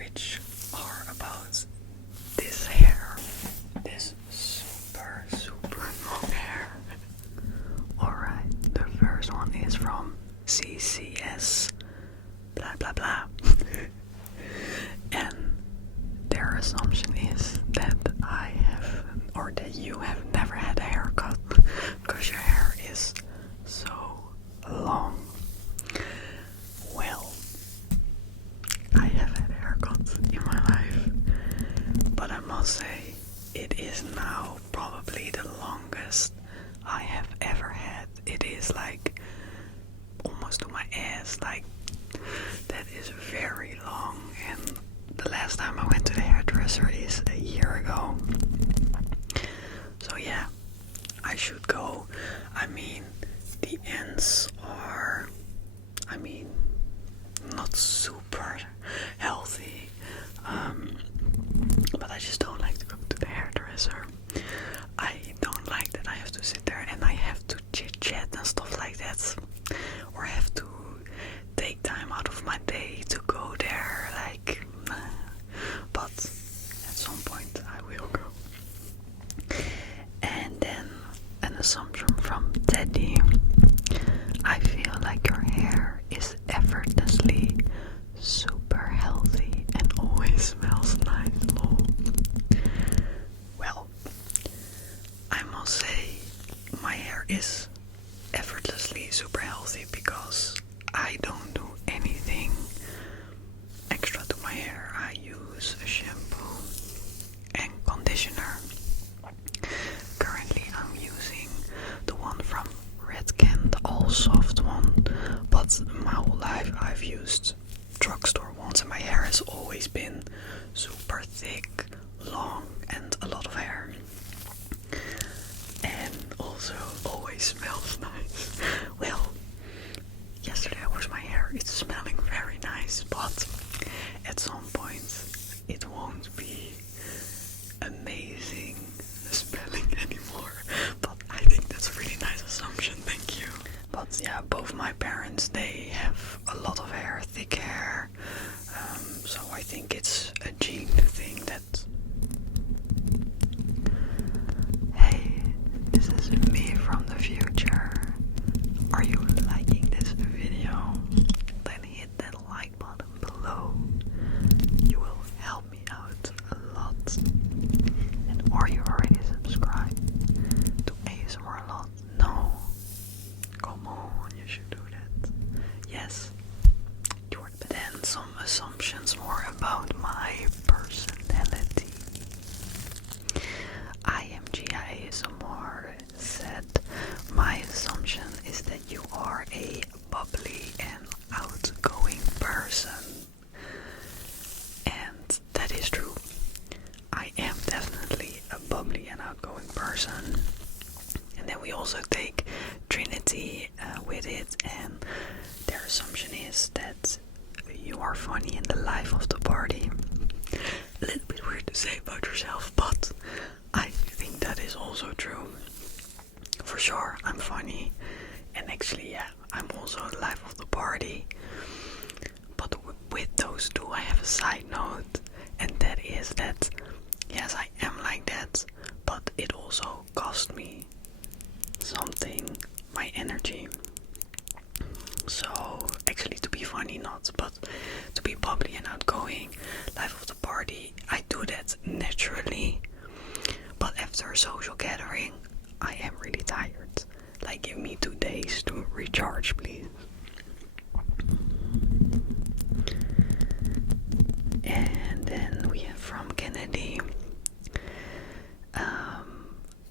which are about this hair. This super long hair. Alright, the first one is from CCS blah blah blah. And their assumption is that I have, or that you have never had a haircut because your hair is so long. Well, I have had haircuts in my life, but I must say it is now probably the longest I have ever had. It is like almost to my ass, like that is very long. And the last time I went to the hairdresser is a year ago. So yeah, I should go. I mean, the ends are, not super healthy. But I just don't like to go to the hairdresser. I don't like that I have to sit there and I have to chit chat and stuff like that. Or I have to take time out of my day to go there, like, but at some point I will go. And then an assumption from Teddy: I feel like your hair is effortlessly super healthy and always smells nice. Lol. Well, I must say my hair is effortlessly super healthy because I don't do anything extra to my hair. I use a shampoo and conditioner. Currently I'm using the one from Redken, the all soft one, but my whole life I've used drugstore ones, and my hair has always been super thick, long, and a lot of hair. And also always smells nice. Well, yesterday I washed my hair, it's smelling very nice, but at some point it won't be amazing smelling anymore. But I think that's a really nice assumption, thank you. But yeah, both my parents, they have a lot of hair, thick hair, so I think it's a gene thing that... Hey, this is me from the future. Are you liking this video? Then hit that like button below. You will help me out a lot. And are you already subscribed to asmrlot? No. Come on, you should do that. Yes. But then some assumptions more about my personality. IMGIASMR said, my assumption is that you are a bubbly and outgoing person. And that is true. I am definitely a bubbly and outgoing person. And then we also take Trinity with it, and their assumption is that you are funny in the life of the party. A little bit weird to say about yourself, but I think that is also true. For sure, I'm funny, and actually, yeah, I'm also the life of the party. But with those two, I have a side note, and that is that, yes, I am like that, but it also cost me something, my energy. So, actually, to be funny, not, but to be bubbly and outgoing, life of the party, I do that naturally. But after a social gathering, I am really tired. Like, give me 2 days to recharge, please. And then we have from Kennedy.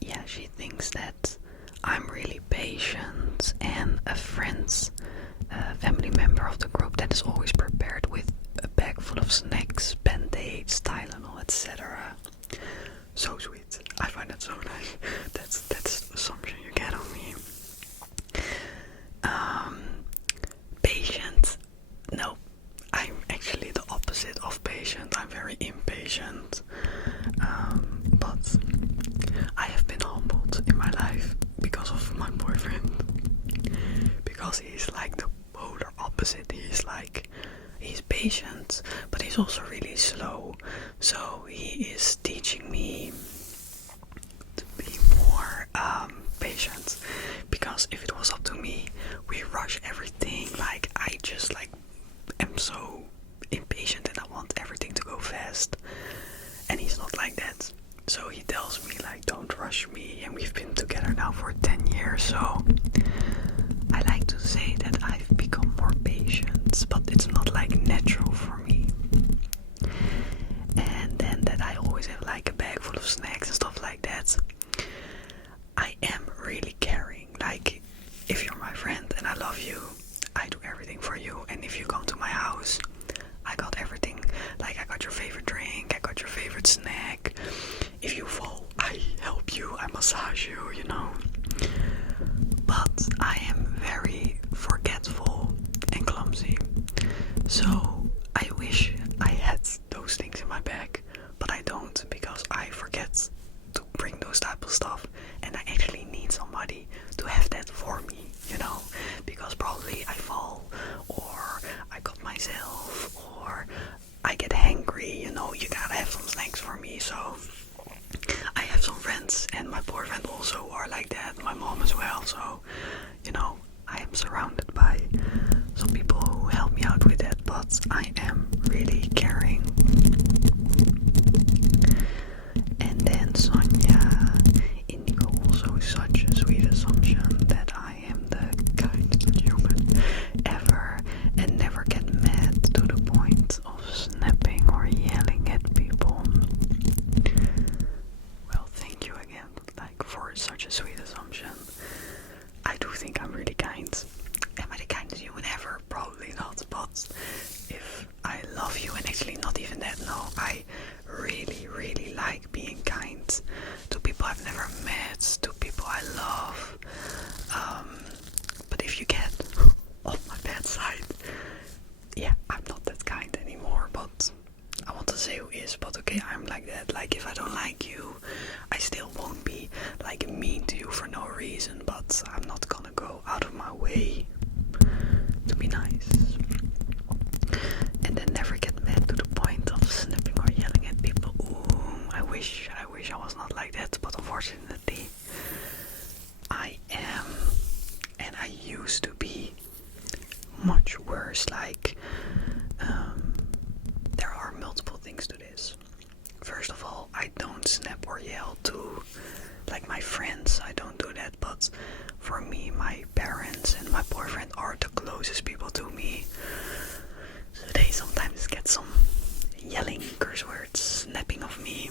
Yeah, she thinks that I'm really patient and a family member of the group that is always prepared with a bag full of snacks, band-aids, Tylenol, etc. So sweet. I find that so nice. That's the assumption you get on me. Patient. No, I'm actually the opposite of patient. I'm very impatient. But I have been humbled in my life because of my boyfriend. Because he's like the polar opposite. He's patient, but he's also really slow. So he is teaching me to be more patient, because if it was up to me, we rush everything. Like I just like am so impatient and I want everything to go fast, and he's not like that. So he tells me like, don't rush me, and we've been together now for 10 years, so I like to say that I've become more patient, but it's not like natural for me. And then that I always have like a bag full of snacks and stuff like that. I am really caring. Like, if you're my friend and I love you, I do everything for you. And if you come to my house, I got everything. Like, I got your favorite drink, I got your favorite snack. If you fall, I help you, I massage you, you know. But I am very forgetful and clumsy. So I wish I had those things in my bag, but I don't, because I forget to bring those type of stuff, and I actually need somebody to have that for me, you know, because probably I fall, or I cut myself, or I get hangry, you know. You gotta have some snacks for me. So I have some friends, and my boyfriend also are like that, my mom as well, so you know, I am surrounded by some people who help me out with that, but I am really caring. And then Sonia, Indigo also is such a sweet assumption that I am the kindest human ever and never get mad to the point of snapping or yelling at people. Well, thank you again, like, for such a sweet assumption. I do think I'm really kind. Am I the kindest human ever? Probably not, but if I love you, and actually not even that, no, I really, really like being kind to people I've never met, to people I love. But if you get on my bad side, yeah, I'm not that kind anymore, but I want to say who is, but okay, I'm like that. Like, if I don't like you, I still won't be like mean to you for no reason, but I'm not gonna go out of my way to be nice. And then never get mad to the point of snapping or yelling at people. Ooh, I wish I was not like that, but unfortunately I am, and I used to be much worse. Like, there are multiple things to this. First of all, I don't snap or yell to like my friends, I don't do that, but for me, my parents and my boyfriend are the closest people to me, so they sometimes get some yelling, curse words, snapping of me.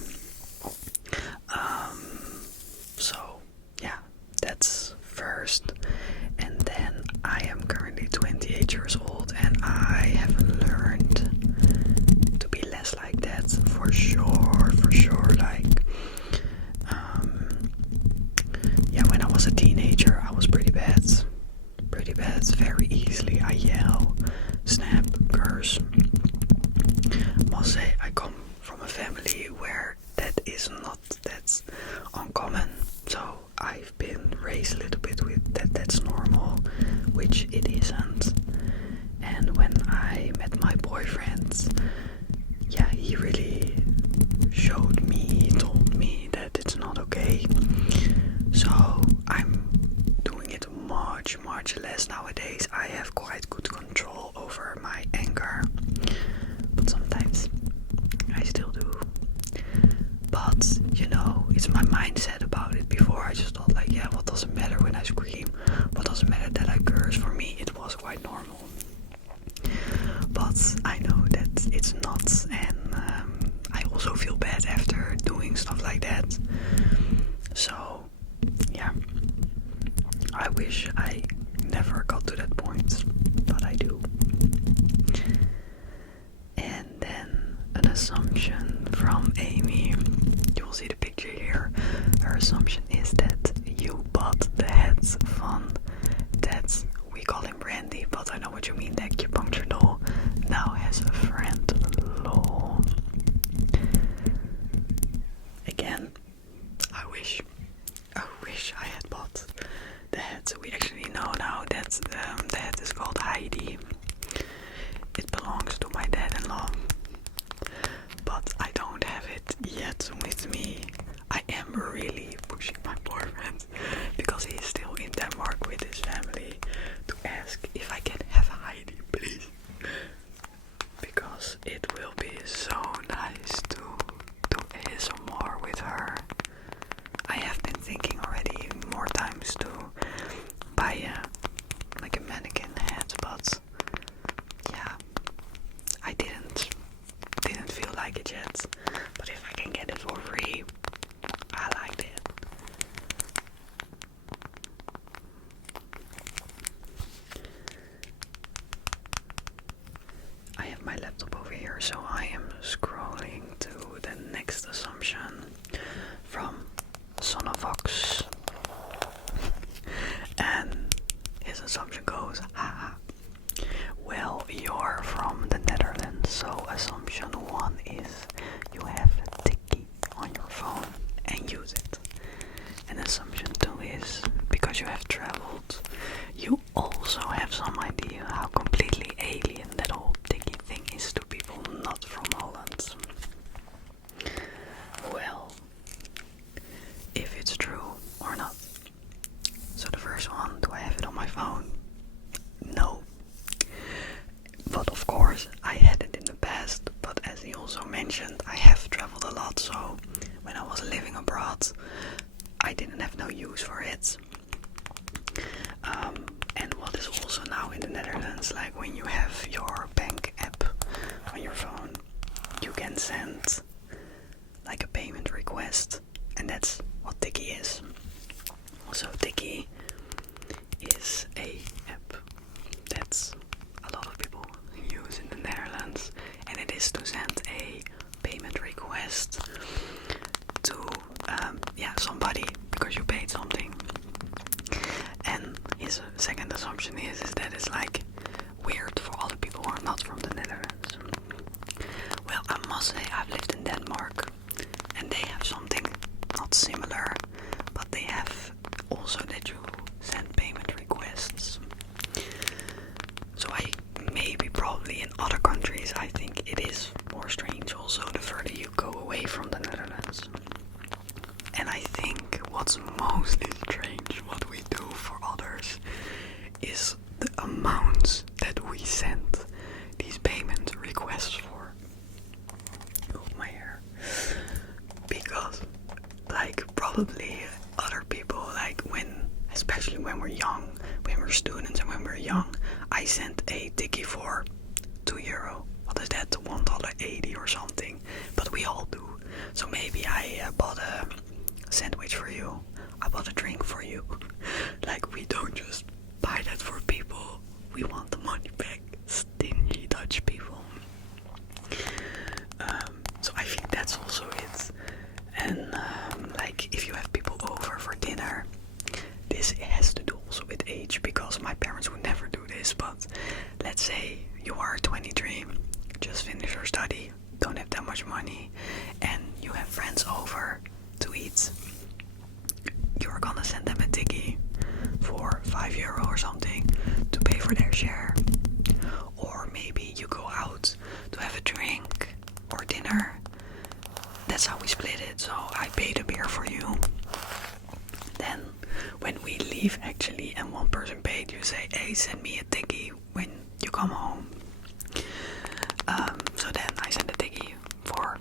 So yeah, that's first. And then I am currently 28 years old, and I have learned to be less like that, for sure. Like, yeah, when I was a teenager, I was pretty bad, very easily. I yell, snap, curse. Must say, I come from a family where that is not that uncommon, so I've been raised a little bit with that that's normal, which it isn't. And when I met my boyfriend, yeah, he really showed me, he told me that it's not okay. So I'm doing it much less nowadays. I have quite good control over my anger, but sometimes I still do. But you know, it's my mindset about it. Before I just thought like, yeah, what does it matter when I scream? What does it matter that I curse? For me it was quite normal. But I know that it's not, and I also feel bad after doing stuff like that. So yeah, I wish I never got to that point, but I do. And then an assumption from Amy, you will see the picture here. Her assumption is that you bought the heads van that, we call him Randy, but I know what you mean, the acupuncture doll, now has a friend. Lol. Again, I wish I had bought the head. We actually know now that the head is called Heidi. It belongs to my dad. me, I am really pushing my boyfriend, because he's still in Denmark with his family, to ask if I can have Heidi, please. Because it will be so nice to do ASMR with her. I have been thinking already more times to buy like a mannequin head, but yeah, I didn't feel like it yet. But if I can get it for free, I liked it. I have my laptop over here, so I am scrolling to the next assumption from Sonovox. And his assumption goes, haha. Well, you're from the Netherlands, so assumption 1 is you have Tikkie on your phone and use it. And assumption 2 is because you have traveled, you also have some idea how completely alien that whole Tikkie thing is to people not from Holland. Well, if it's true or not. So the first one, do I have it on my phone? No. But of course, I had it in the past, but as he also mentioned, I have traveled a lot, so when I was living abroad, I didn't have no use for it. And what is also now in the Netherlands, like when you have your bank app on your phone, you can send like a payment request, and that's what Tikkie is. So Tikkie is a app that's a lot of people use in the Netherlands, and it is to send a payment request to somebody because you paid something. And his second assumption is that it's like weird for other people who are not from the Netherlands. Well, I must say I've lived in Denmark, and they have something not similar, but they have also that you send payment requests. So probably in other countries, I think it is more strange also the further you go away from the Netherlands. And I think what's mostly strange, what we do for others, is the amounts that we send these payment requests for. Oh, my hair. Because, like, probably other people, like, especially when we're young, when we're students and when we're young, I sent a Tikkie for €2. What is that? $1.80 or something. But we all do. So maybe I bought a sandwich for you. I bought a drink for you. Like, we don't just buy that for people. We want the money back. Stingy Dutch people. So I think that's also it. And like, if you have people over for dinner, this has to do also with age, because my parents would never do this. But let's say you are 23, just finished your study, don't have that much money, and you have friends over to eat. You're gonna send them a Tikkie for €5 or something to pay for their share. Or maybe you go out to have a drink or dinner. That's how we split it. So I paid a beer for you. Then when we leave actually and one person paid, you say, hey, send me a Tikkie when you come home. So then I send a Tikkie for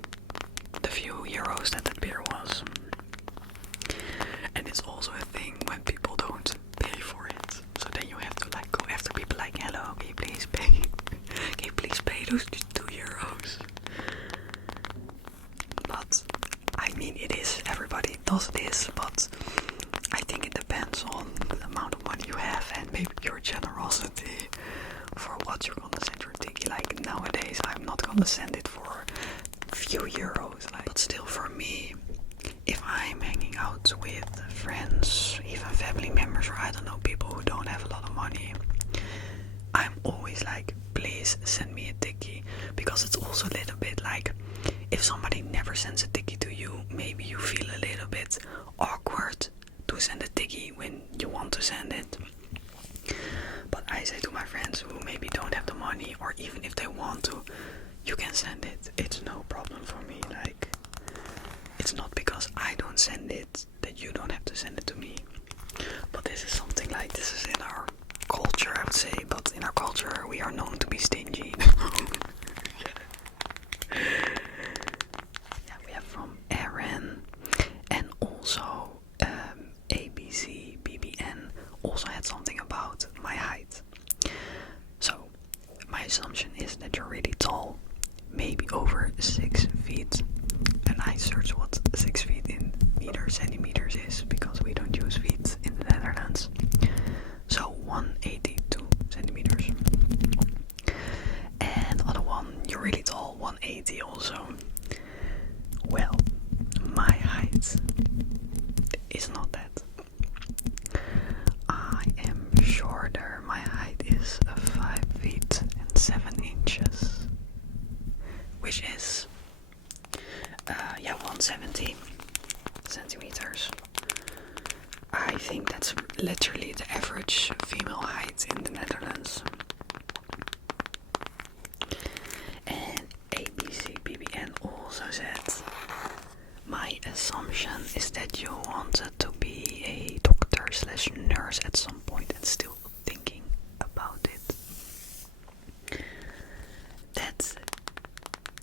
the few euros that beer was. And it's also a thing when people don't pay for it. So then you have to like go after people like, hello, can you please pay? Can you please pay those €2? But I mean, it is, everybody does this, but I think it depends on the amount of money you have and maybe your generosity for what you're gonna send your Tikkie. Like nowadays, I'm not gonna send it for a few euros. Like, but still, for me, if I'm hanging out with friends, even family members, or I don't know, people who don't have a lot of money, I'm always like, please send me a Tikkie, because it's also a little bit like, if somebody never sends a Tikkie to you, maybe you feel a little bit awkward to send a Tikkie when you want to send it. But I say to my friends who maybe don't have the money, or even if they want to, you can send it. It's no problem for me. Like, it's not because don't send it, that you don't have to send it to me. But this is something like, this is in our culture, I would say, but in our culture we are known to be stingy. Yeah, we have from Aaron, and also ABC BBN also had something about my height. So my assumption is that you're really tall, maybe over 6 feet. And I searched what 6 feet in centimeters is, because we don't use feet in the Netherlands. So 182 centimeters. And other one, you're really tall, 180 also. Well, my height is not that. I am shorter. My height is 5 feet and 7 inches, which is 170 centimeters. I think that's literally the average female height in the Netherlands. And ABCBBN also said, my assumption is that you wanted to be a doctor/nurse at some point and still thinking about it. That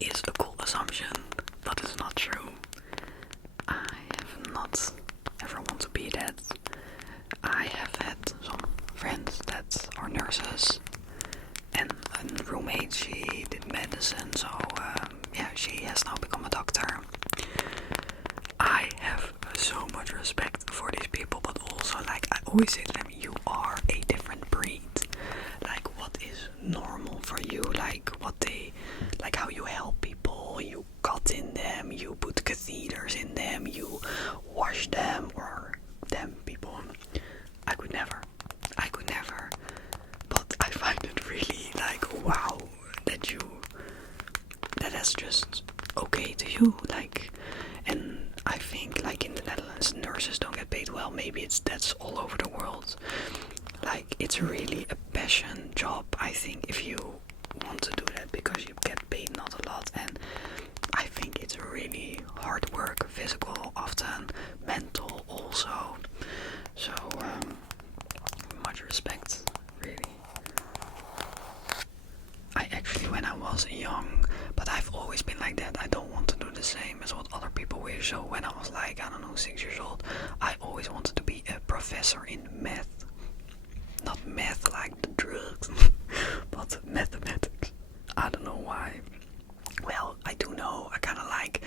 is a cool assumption, but it's not true. I have not ever want to be that. I have had some friends that are nurses, and a roommate, she did medicine, so she has now become a doctor. I have so much respect for these people, but also, like, I always say to them, you are a different breed. Like, what is normal for you, like how you help people, you cut in them, you put catheters in them, you wash them, or them people. I could never, but I find it really like, wow, that's just okay to you, like. And I think, like, in the Netherlands, nurses don't get paid well. Maybe that's all over the world. Like, it's really a passion job, I think, if you want to do that, because you get paid not a lot. And I think it's really hard work, physical, often mental also. So much respect, really. I actually, when I was young, but I've always been like that, I don't want to do the same as what other people wish. So when I was like, I don't know, 6 years old, I always wanted to be a professor in math. Not math like the drugs, but mathematics. I don't know why. Well, I do know, I kind of like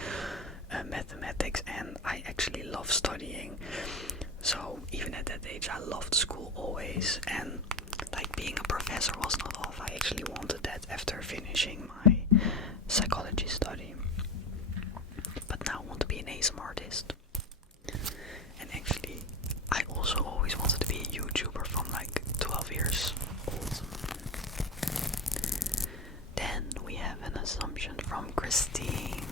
mathematics, and I actually love studying. So even at that age, I loved school always, and like being a professor was not off. I actually wanted that after finishing my psychology study. But now I want to be an ASMR artist. And actually, I also always wanted to be a YouTuber from like 12 years old. Then we have an assumption from Christine.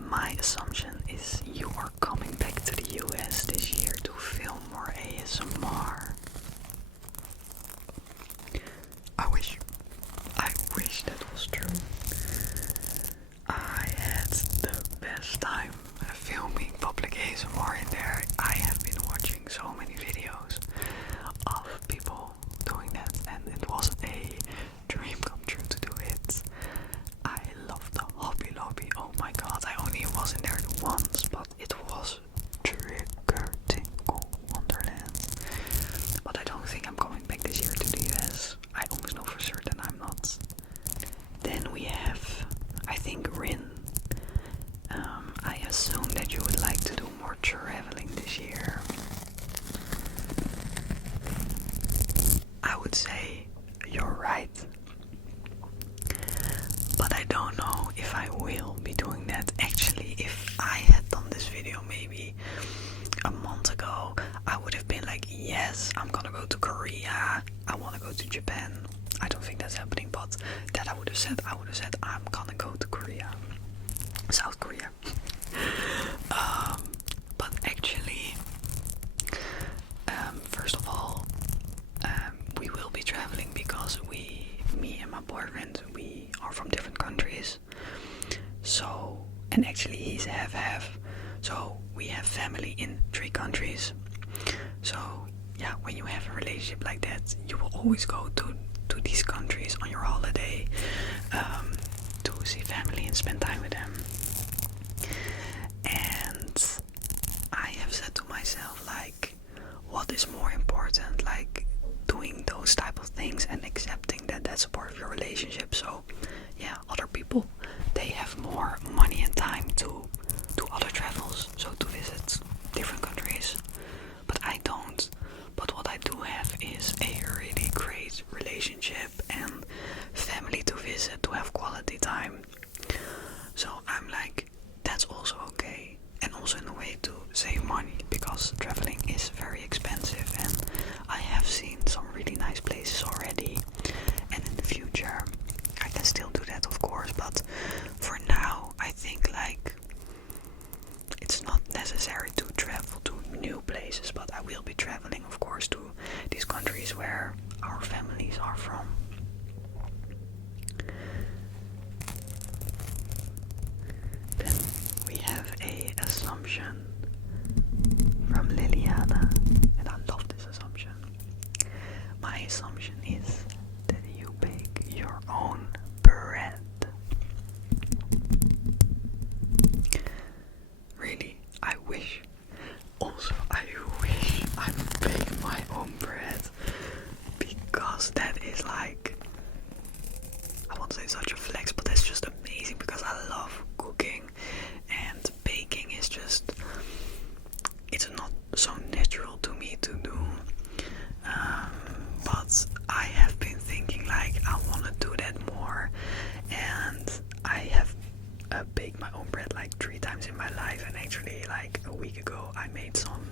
My assumption is you are coming back to the US this year to film more ASMR. I wish that was true. I had the best time filming public ASMR in there. I have been watching so many videos of people doing that, and it was a dream come true to do it. I love the Hobby Lobby. Oh my god, I only was in there once, but it was trigger tingle wonderland. But I don't think I'm coming back this year to the US. I almost know for certain I'm not. Then we have, I think, Rin. I assume that you would like to do more traveling this year. I would say you're right. But I don't know if I will be doing that. Actually, if I had done this video maybe a month ago, I would have been like, yes, I'm gonna go to Korea, I wanna go to Japan. I don't think that's happening, but that I would have said I'm gonna go to Korea. South Korea. But actually, first of all, we will be traveling because me and my boyfriend, we are from different countries. So, and actually he's half. So we have family in 3 countries. So yeah, when you have a relationship like that, you will always go to these countries on your holiday to see family and spend time with them. And I have said to myself, like, what is more important, like doing those type of things and accepting that that's a part of your relationship. So yeah, other people, they have more money and time to do other travels, so to visit different countries, but I don't. But what I do have is a really great relationship and family to visit, to have quality time. So I'm like, that's also okay, and also in a way to save money, because traveling is very expensive, and I have seen some really nice places already, and in the future I can still do that, of course, but for now I think like it's not necessary to travel to new places, but I will be traveling, of course, to these countries where our families are from. Then we have a assumption from Liliana, and I love this assumption. My assumption is that you bake your own bread. Really, I wish. Also, I wish I would bake my own bread, because that is like, I won't say such a flex, but that's just amazing, because I love cooking, and baking is just, it's not so natural to me to do. But I have been thinking like I want to do that more, and I have baked my own bread like 3 times in my life, and actually like a week ago I made some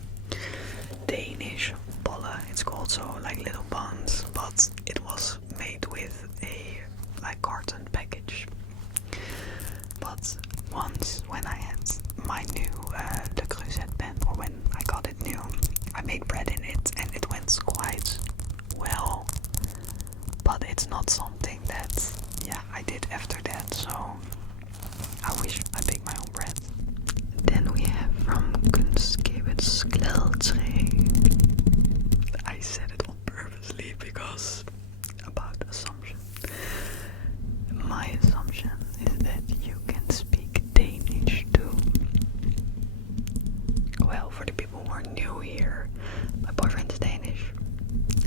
Danish bolle, it's called, so like little buns, but it was made with a like carton package. But once when I had my new Le Creuset pen, or when I got it new, I made bread in it, and it went quite well, but it's not something that, yeah, I did after that, so I wish I baked my own bread. Then we have from Kunstgebets Gladtree. I said it on purposely because about assumption. My assumption is that you can speak Danish too. Well, for the people who are new here, my boyfriend is Danish.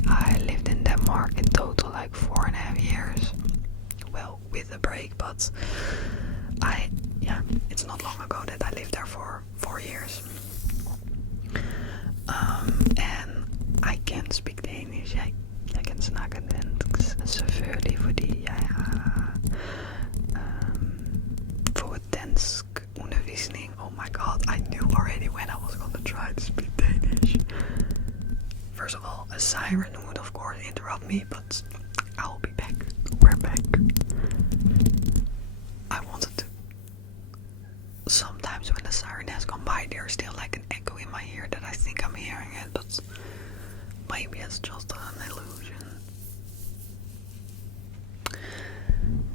I lived in Denmark in total like 4.5 years. Well, with a break, but it's not long ago that I lived there for 4 years. En I can speak Danish. Jeg kan snakke dansk, selvfølgelig, fordi jeg har fået dansk undervisning. Oh my god, I knew already when I was gonna try to speak Danish. First of all, a siren would of course interrupt me, but I will be back. We're back. I wanted to. Sometimes when the siren has gone by, there's still like an echo in my ear that I think I'm hearing it, but maybe it's just an illusion.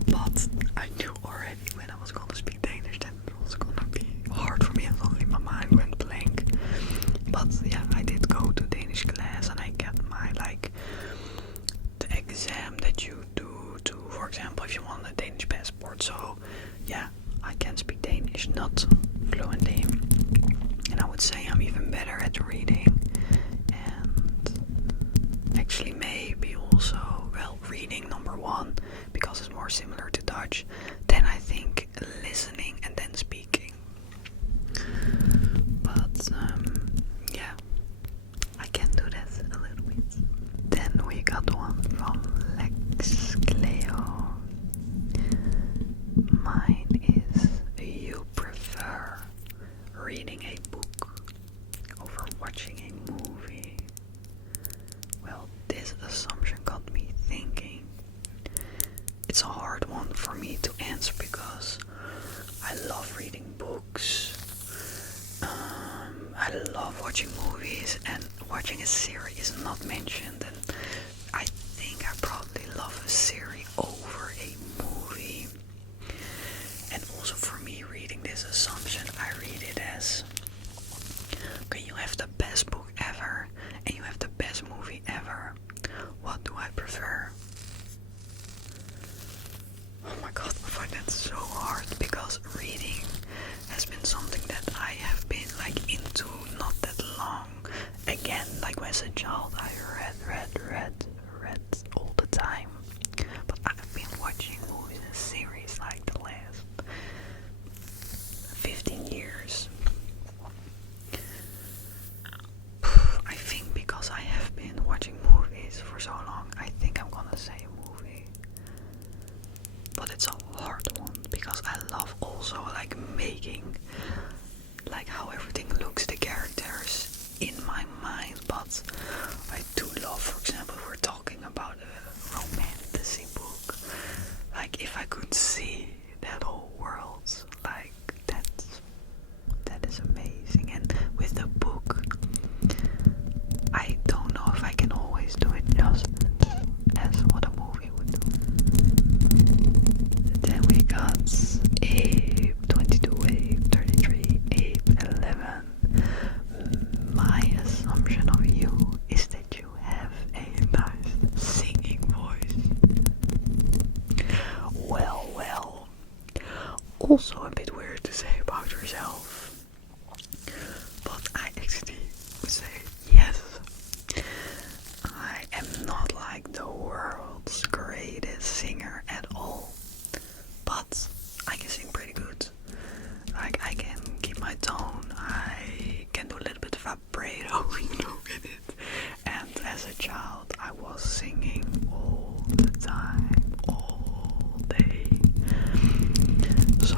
But I knew already when I was gonna speak Danish that it was gonna be hard for me, and suddenly my mind went blank. But yeah, I did go to Danish class, and I got my the exam that you do to, for example, if you want a Danish passport. So yeah, I can speak Danish, not fluently, and I would say I'm even better at reading, and actually maybe also, well, reading number 1, because it's more similar to Dutch, then I think listening and then speaking. But yeah, I can do that a little bit. Then we got one from Lex Cleo. Mine is, you prefer reading a book over watching a movie. Well, this assumption got me thinking. It's a hard one for me to answer because I love reading books. I love watching movies, and watching a series is not mentioned, and I think I probably love a series over a movie. And also for me, reading this assumption, I read it as liking like how everything looks, the characters in my mind, but I do love, for example, if we're talking about a romantasy book, like if I could see that whole world, like that is amazing. And with the book, I don't know if I can always do it just as what a movie would do. Then we got Abe 22, Abe 33, Abe 11. My assumption of you is that you have a nice singing voice. Well, also a bit weird to say about yourself, but I actually would say yes. I am not like the world's greatest singer at all, but I can sing pretty good. Like, I can keep my tone, I can do a little bit of vibrato, in it. And as a child, I was singing all the time, all day. So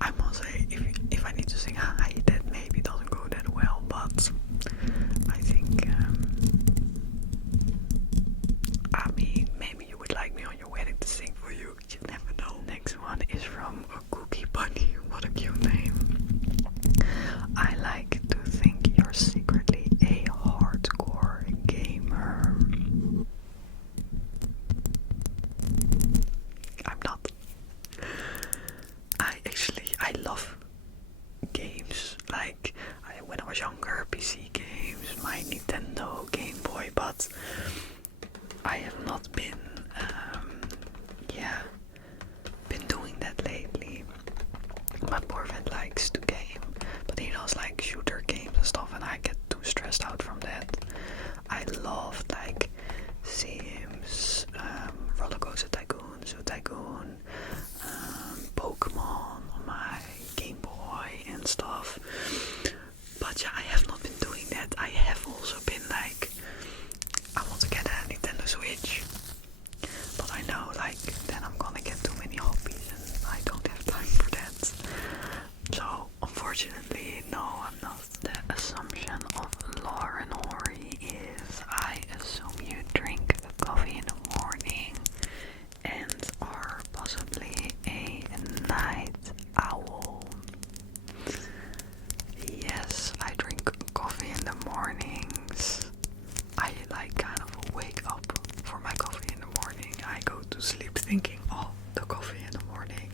I must say, if I need to sing high, that maybe doesn't go that well, but I think, I mean, maybe you would like me on your wedding to sing for you. You never know. Next one is from a Cookie Bunny. What a cute name. I like to think you're secretly a hardcore gamer. I'm not. I love games. Like, when I was younger, PC games, my Nintendo, Game Boy, but I have not been doing that lately. My boyfriend likes to game, but he does like shooter games and stuff, and I get too stressed out from that. I love like Sims, Roller Coaster Tycoon, Zoo Tycoon, Pokemon on my Game Boy and stuff. But yeah, I have not been doing that. I have also been like, I want to get a Nintendo Switch, but I know like then I'm gonna get too many hobbies and I don't have time for that. So unfortunately, no, I'm not. The assumption of Lauren Horry is I assume you drink coffee in the morning and are possibly a night owl. Yes, I drink coffee in the mornings. I like kind of wake up for my coffee in the morning. I go to sleep thinking, oh, the coffee in the morning.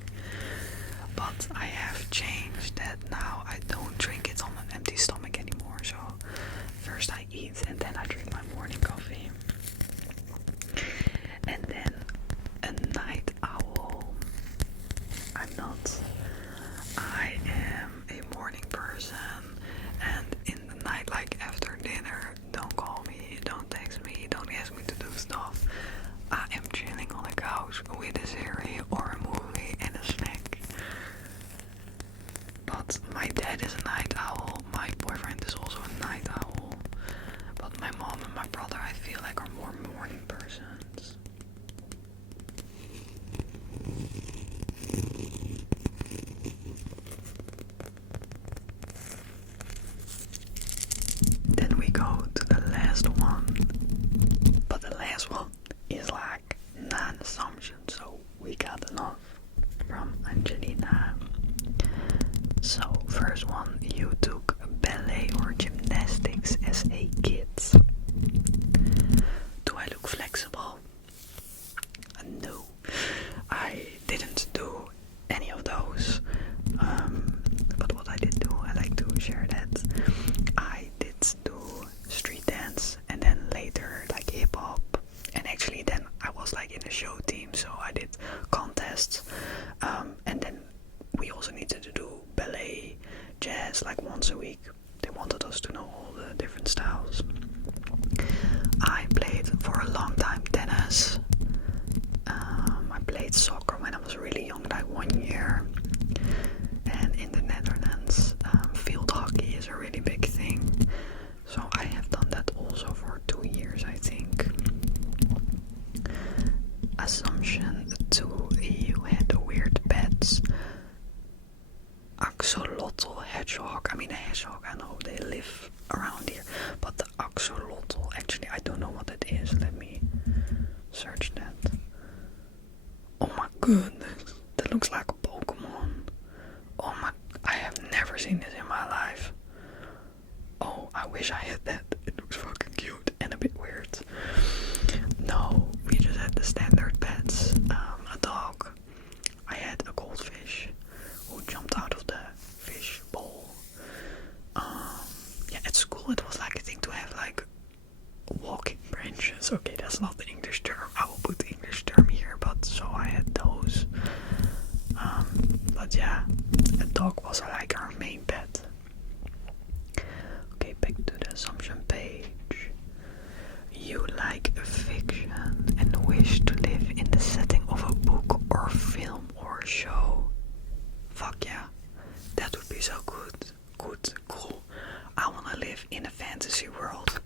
But I have changed that now. I don't drink it on an empty stomach anymore. So first I eat and then I drink my morning coffee. And then a night owl. I'm not. I am a morning person, and in the night, like after dinner, don't call me, don't text me, don't ask me to do stuff. I am chilling on the couch with a series or a movie and a snack. But my dad is a night owl, my boyfriend is also a night owl, but my mom and my brother, I feel like, are more morning persons. Then we go to the last one, but the last one is like non-assumption, so we got enough from Angelina. So first one, you took ballet or gymnastics as a kid. Do I look flexible? No, I didn't do any of those. But what I did do, I like to share that. I did do street dance and then later like hip hop. And actually then I was like in a show team, so I did contests. And then we also needed to do ballet, jazz like once a week. They wanted us to know all the different styles. I played for a long time tennis. I played soccer when I was really young, like 1 year. And in the Netherlands, field hockey is a really big thing. So I have done that also for 2 years, I think. Assumption 2, you had a weird pet. goodness, that looks like a Pokemon. Oh my, I have never seen this in my life. Oh, I wish I had that. It looks fucking cute and a bit weird. No, we just had the standard pets. A dog. I had a goldfish who jumped out of the fish bowl. Yeah, at school it was like a thing to have like walking branches. Okay, that's not the English term. I will put the English term here, but so I had those. But yeah, a dog was like our main pet. Okay, back to the assumption page. You like fiction and wish to live in the setting of a book or film or show. Fuck yeah, that would be so good. Cool. I wanna live in a fantasy world.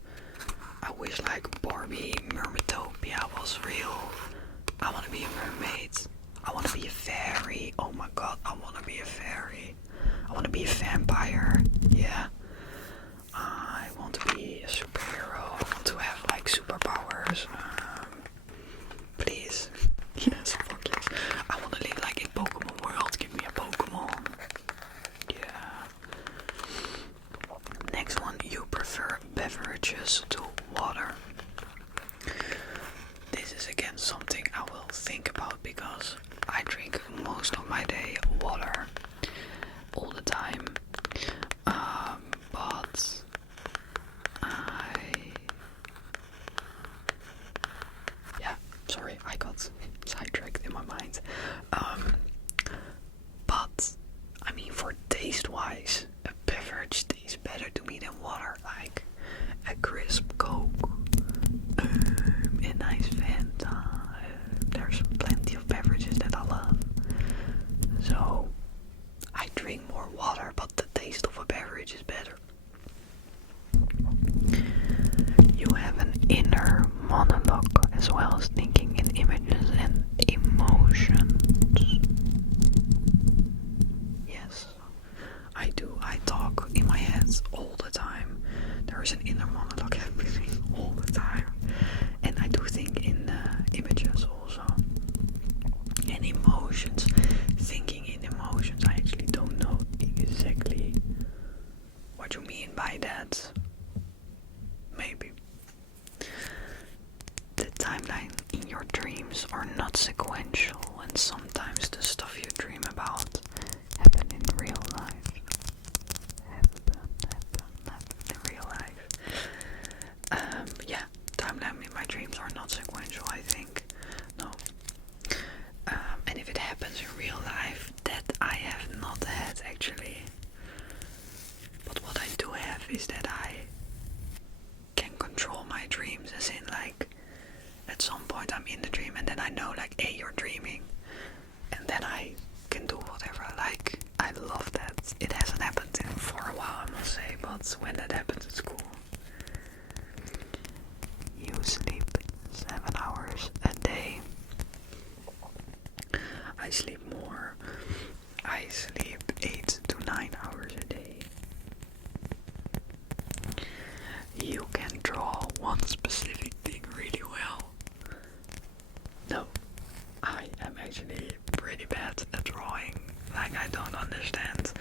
I wish like Barbie Mermaidopia was real. I wanna be a mermaid. I wanna be a fairy. Oh my god, I wanna be a fairy. I wanna be a vampire. Yeah. I want to be a superhero. I want to have like superpowers. Please. Yes, fuck yes. I want to live like in Pokemon world. Give me a Pokemon. Yeah. Next one, you prefer beverages to water. This is again something I will think about because I drink most of my day water all the time. But I got sidetracked in my mind. But I mean, for taste wise, a beverage tastes better to me than water. Like a crisp Coke, a nice Fanta. There's plenty of beverages that I love. So I drink more water, but the taste of a beverage is better. You have an inner monologue as well as thinking in images and emotions. Yes, I do. I talk in my head all the time. There is an inner monologue happening all the time. And I do think in images also. And emotions. Thinking in emotions. I actually don't know exactly what you mean by that. Maybe. The timeline in your dreams are not sequential, and sometimes the stuff you dream about happen in real life. Happen in real life. Yeah, timeline in my dreams are not sequential, I think. No. And if it happens in real life, that I have not had actually. But what I do have is that I can control my dreams, as in like at some point I'm in the dream and then I know like, hey, you're dreaming, and then I can do whatever I like. I love that. It hasn't happened for a while, I must say, but when that happens it's cool. You sleep 7 hours a day. I sleep more. I sleep 8 to 9 hours a day. You can draw one specific thing really well. No, I am actually pretty bad at drawing. Like, I don't understand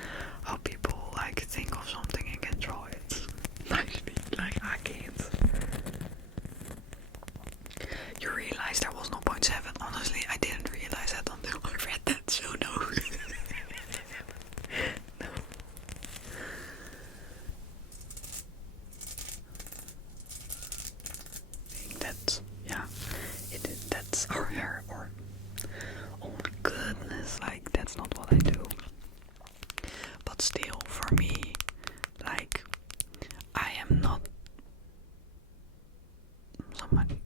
how people like think of something and can draw it nicely. Like, I can't. You realize there was no point 7. Honestly, I didn't realize that until I read that, so no. No. That's, yeah, that's our hair, or, oh my goodness, like, that's not what I do. But still, for me, like, I am not somebody,